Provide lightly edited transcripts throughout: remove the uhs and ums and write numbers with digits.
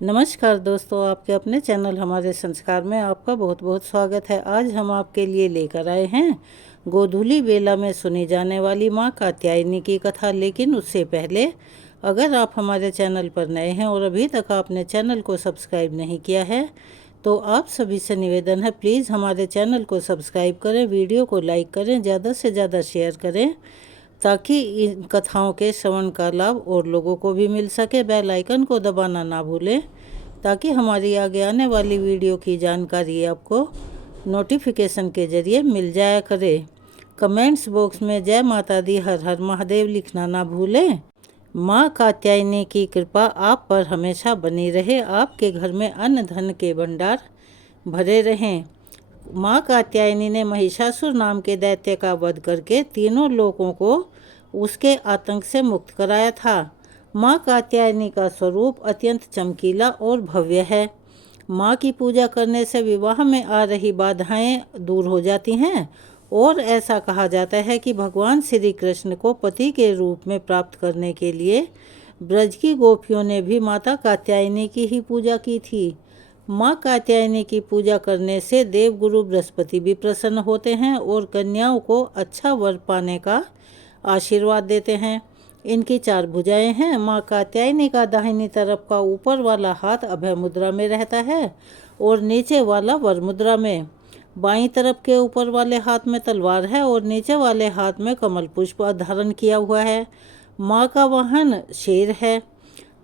नमस्कार दोस्तों, आपके अपने चैनल हमारे संस्कार में आपका बहुत बहुत स्वागत है। आज हम आपके लिए लेकर आए हैं गोधूली बेला में सुनी जाने वाली माँ कात्यायनी की कथा। लेकिन उससे पहले अगर आप हमारे चैनल पर नए हैं और अभी तक आपने चैनल को सब्सक्राइब नहीं किया है तो आप सभी से निवेदन है, प्लीज़ हमारे चैनल को सब्सक्राइब करें, वीडियो को लाइक करें, ज़्यादा से ज़्यादा शेयर करें ताकि इन कथाओं के श्रवण का लाभ और लोगों को भी मिल सके। बेल आइकन को दबाना ना भूलें ताकि हमारी आगे आने वाली वीडियो की जानकारी आपको नोटिफिकेशन के ज़रिए मिल जाया करे। कमेंट्स बॉक्स में जय माता दी, हर हर महादेव लिखना ना भूलें। माँ कात्यायनी की कृपा आप पर हमेशा बनी रहे, आपके घर में अन्न धन के भंडार भरे रहें। माँ कात्यायनी ने महिषासुर नाम के दैत्य का वध करके तीनों लोगों को उसके आतंक से मुक्त कराया था। माँ कात्यायनी का स्वरूप अत्यंत चमकीला और भव्य है। माँ की पूजा करने से विवाह में आ रही बाधाएं दूर हो जाती हैं और ऐसा कहा जाता है कि भगवान श्री कृष्ण को पति के रूप में प्राप्त करने के लिए ब्रज की गोपियों ने भी माता कात्यायनी की ही पूजा की थी। माँ कात्यायनी की पूजा करने से देवगुरु बृहस्पति भी प्रसन्न होते हैं और कन्याओं को अच्छा वर पाने का आशीर्वाद देते हैं। इनकी 4 भुजाएं हैं। माँ कात्यायनी का दाहिनी तरफ का ऊपर वाला हाथ अभय मुद्रा में रहता है और नीचे वाला वर मुद्रा में। बाईं तरफ के ऊपर वाले हाथ में तलवार है और नीचे वाले हाथ में कमल पुष्प धारण किया हुआ है। माँ का वाहन शेर है।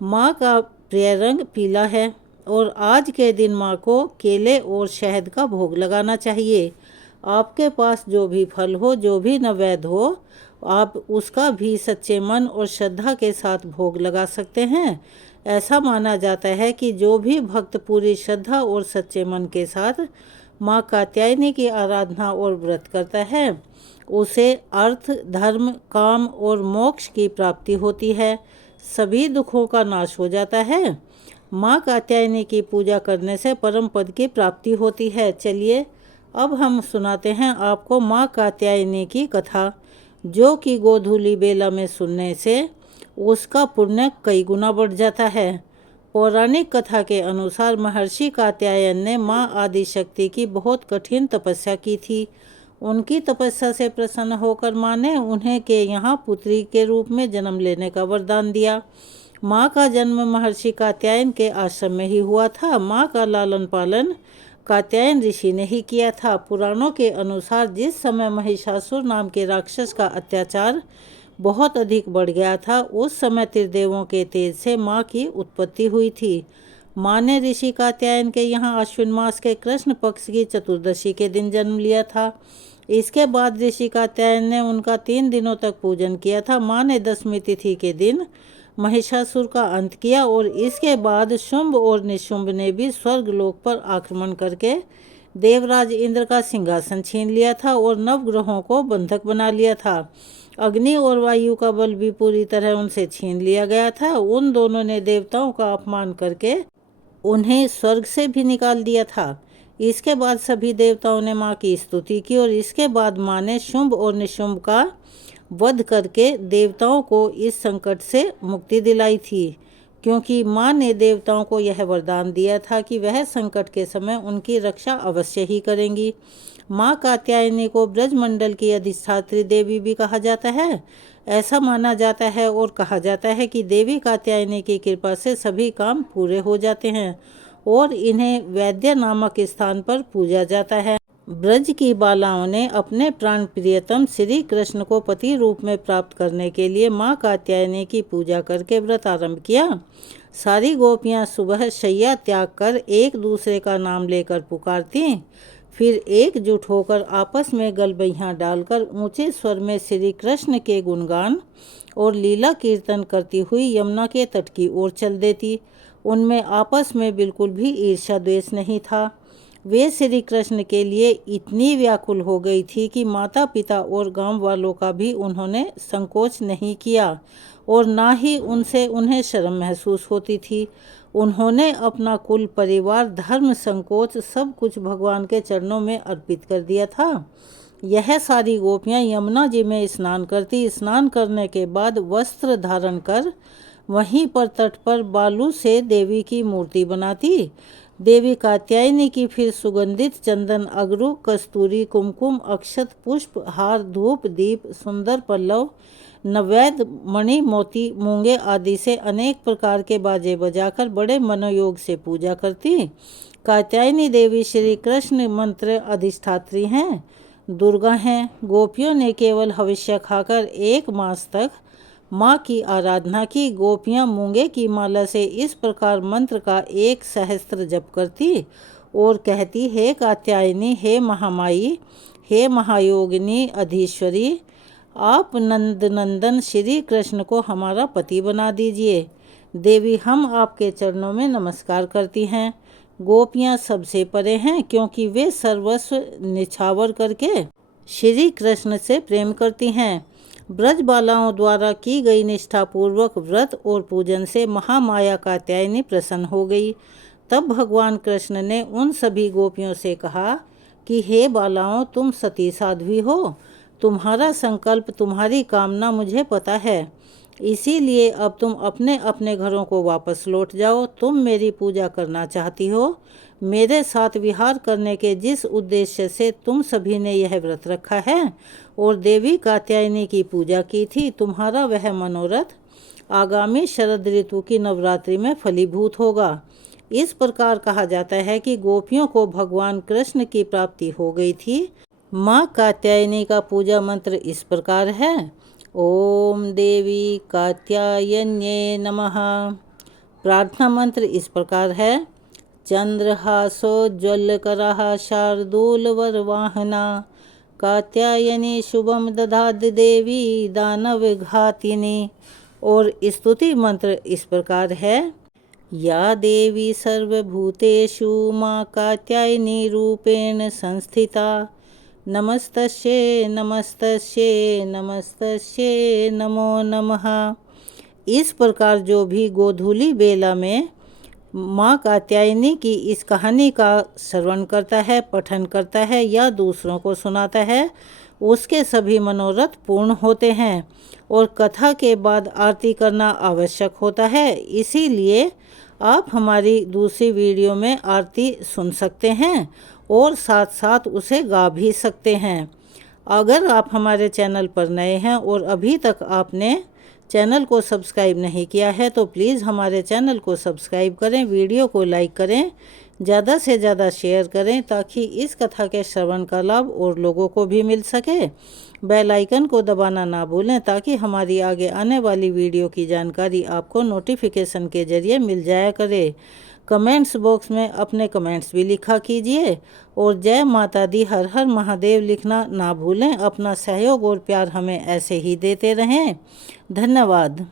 माँ का प्रिय रंग पीला है और आज के दिन माँ को केले और शहद का भोग लगाना चाहिए। आपके पास जो भी फल हो, जो भी नैवेद्य हो, आप उसका भी सच्चे मन और श्रद्धा के साथ भोग लगा सकते हैं। ऐसा माना जाता है कि जो भी भक्त पूरी श्रद्धा और सच्चे मन के साथ माँ कात्यायनी की आराधना और व्रत करता है उसे अर्थ, धर्म, काम और मोक्ष की प्राप्ति होती है। सभी दुखों का नाश हो जाता है। माँ कात्यायनी की पूजा करने से परम पद की प्राप्ति होती है। चलिए अब हम सुनाते हैं आपको माँ कात्यायनी की कथा, जो कि गोधूली बेला में सुनने से उसका पुण्य कई गुना बढ़ जाता है। पौराणिक कथा के अनुसार महर्षि कात्यायन ने माँ आदिशक्ति की बहुत कठिन तपस्या की थी। उनकी तपस्या से प्रसन्न होकर माँ ने उन्हें के यहाँ पुत्री के रूप में जन्म लेने का वरदान दिया। माँ का जन्म महर्षि कात्यायन के आश्रम में ही हुआ था। माँ का लालन पालन कात्यायन ऋषि ने ही किया था। पुराणों के अनुसार जिस समय महिषासुर नाम के राक्षस का अत्याचार बहुत अधिक बढ़ गया था, उस समय त्रिदेवों के तेज से माँ की उत्पत्ति हुई थी। माँ ने ऋषि कात्यायन के यहाँ अश्विन मास के कृष्ण पक्ष की चतुर्दशी के दिन जन्म लिया था। इसके बाद ऋषि कात्यायन ने उनका 3 दिनों तक पूजन किया था। माँ ने 10वीं तिथि के दिन महिषासुर का अंत किया और इसके बाद शुंभ और निशुंभ ने भी स्वर्ग लोक पर आक्रमण करके देवराज इंद्र का सिंहासन छीन लिया था और नवग्रहों को बंधक बना लिया था। अग्नि और वायु का बल भी पूरी तरह उनसे छीन लिया गया था। उन दोनों ने देवताओं का अपमान करके उन्हें स्वर्ग से भी निकाल दिया था। इसके बाद सभी देवताओं ने माँ की स्तुति की और इसके बाद माँ ने शुंभ और निशुंभ का वध करके देवताओं को इस संकट से मुक्ति दिलाई थी, क्योंकि माँ ने देवताओं को यह वरदान दिया था कि वह संकट के समय उनकी रक्षा अवश्य ही करेंगी। माँ कात्यायनी को ब्रजमंडल की अधिष्ठात्री देवी भी कहा जाता है। ऐसा माना जाता है और कहा जाता है कि देवी कात्यायनी की कृपा से सभी काम पूरे हो जाते हैं और इन्हें वैद्य नामक स्थान पर पूजा जाता है। ब्रज की बालाओं ने अपने प्राण प्रियतम श्री कृष्ण को पति रूप में प्राप्त करने के लिए माँ कात्यायनी की पूजा करके व्रत आरंभ किया। सारी गोपियाँ सुबह शैया त्याग कर एक दूसरे का नाम लेकर पुकारती, फिर एकजुट होकर आपस में गलबैयाँ डालकर ऊंचे स्वर में श्री कृष्ण के गुणगान और लीला कीर्तन करती हुई यमुना के तट की ओर चल देती। उनमें आपस में बिल्कुल भी ईर्ष्या द्वेष नहीं था। वे श्री कृष्ण के लिए इतनी व्याकुल हो गई थी कि माता पिता और गांव वालों का भी उन्होंने संकोच नहीं किया और ना ही उनसे उन्हें शर्म महसूस होती थी। उन्होंने अपना कुल, परिवार, धर्म, संकोच सब कुछ भगवान के चरणों में अर्पित कर दिया था। यह सारी गोपियाँ यमुना जी में स्नान करती। स्नान करने के बाद वस्त्र धारण कर वहीं पर तट पर बालू से देवी की मूर्ति बनाती। देवी कात्यायनी की फिर सुगंधित चंदन, अगरू, कस्तूरी, कुमकुम, अक्षत, पुष्प, हार, धूप, दीप, सुंदर पल्लव, नैवेद्य, मणि, मोती, मूंगे आदि से अनेक प्रकार के बाजे बजाकर बड़े मनोयोग से पूजा करती। कात्यायनी देवी श्री कृष्ण मंत्र अधिष्ठात्री हैं, दुर्गा हैं। गोपियों ने केवल हविष्य खाकर 1 मास तक माँ की आराधना की। गोपियाँ मूंगे की माला से इस प्रकार मंत्र का 1 सहस्त्र जप करती और कहती, हे कात्यायनी, हे महामाई, हे महायोगिनी अधीश्वरी, आप नंदनंदन श्री कृष्ण को हमारा पति बना दीजिए। देवी, हम आपके चरणों में नमस्कार करती हैं। गोपियाँ सबसे परे हैं क्योंकि वे सर्वस्व निछावर करके श्री कृष्ण से प्रेम करती हैं। ब्रज बालाओं द्वारा की गई निष्ठापूर्वक व्रत और पूजन से महामाया कात्यायनी प्रसन्न हो गई। तब भगवान कृष्ण ने उन सभी गोपियों से कहा कि हे बालाओं, तुम सती साध्वी हो, तुम्हारा संकल्प, तुम्हारी कामना मुझे पता है, इसीलिए अब तुम अपने अपने घरों को वापस लौट जाओ। तुम मेरी पूजा करना चाहती हो। मेरे साथ विहार करने के जिस उद्देश्य से तुम सभी ने यह व्रत रखा है और देवी कात्यायनी की पूजा की थी, तुम्हारा वह मनोरथ आगामी शरद ऋतु की नवरात्रि में फलीभूत होगा। इस प्रकार कहा जाता है कि गोपियों को भगवान कृष्ण की प्राप्ति हो गई थी। माँ कात्यायनी का पूजा मंत्र इस प्रकार है, ओम देवी कात्यायन्ये नमः। प्रार्थना मंत्र इस प्रकार है, चंद्रहासोज्ज्वलकरः शार्दूलवरवाहना कात्यायनी शुभम दधाद देवी दानवघातिनी। और स्तुति मंत्र इस प्रकार है, या देवी सर्वभूतेषु माँ कात्यायनी रूपेण संस्थिता, नमस्तस्यै नमस्तस्यै नमस्तस्यै नमो नमः। इस प्रकार जो भी गोधूली बेला में माँ कात्यायनी की इस कहानी का श्रवण करता है, पठन करता है या दूसरों को सुनाता है, उसके सभी मनोरथ पूर्ण होते हैं। और कथा के बाद आरती करना आवश्यक होता है, इसीलिए आप हमारी दूसरी वीडियो में आरती सुन सकते हैं और साथ साथ उसे गा भी सकते हैं। अगर आप हमारे चैनल पर नए हैं और अभी तक आपने चैनल को सब्सक्राइब नहीं किया है तो प्लीज़ हमारे चैनल को सब्सक्राइब करें, वीडियो को लाइक करें, ज़्यादा से ज़्यादा शेयर करें ताकि इस कथा के श्रवण का लाभ और लोगों को भी मिल सके। बेल आइकन को दबाना ना भूलें ताकि हमारी आगे आने वाली वीडियो की जानकारी आपको नोटिफिकेशन के ज़रिए मिल जाया करे। कमेंट्स बॉक्स में अपने कमेंट्स भी लिखा कीजिए और जय माता दी, हर हर महादेव लिखना ना भूलें। अपना सहयोग और प्यार हमें ऐसे ही देते रहें। धन्यवाद।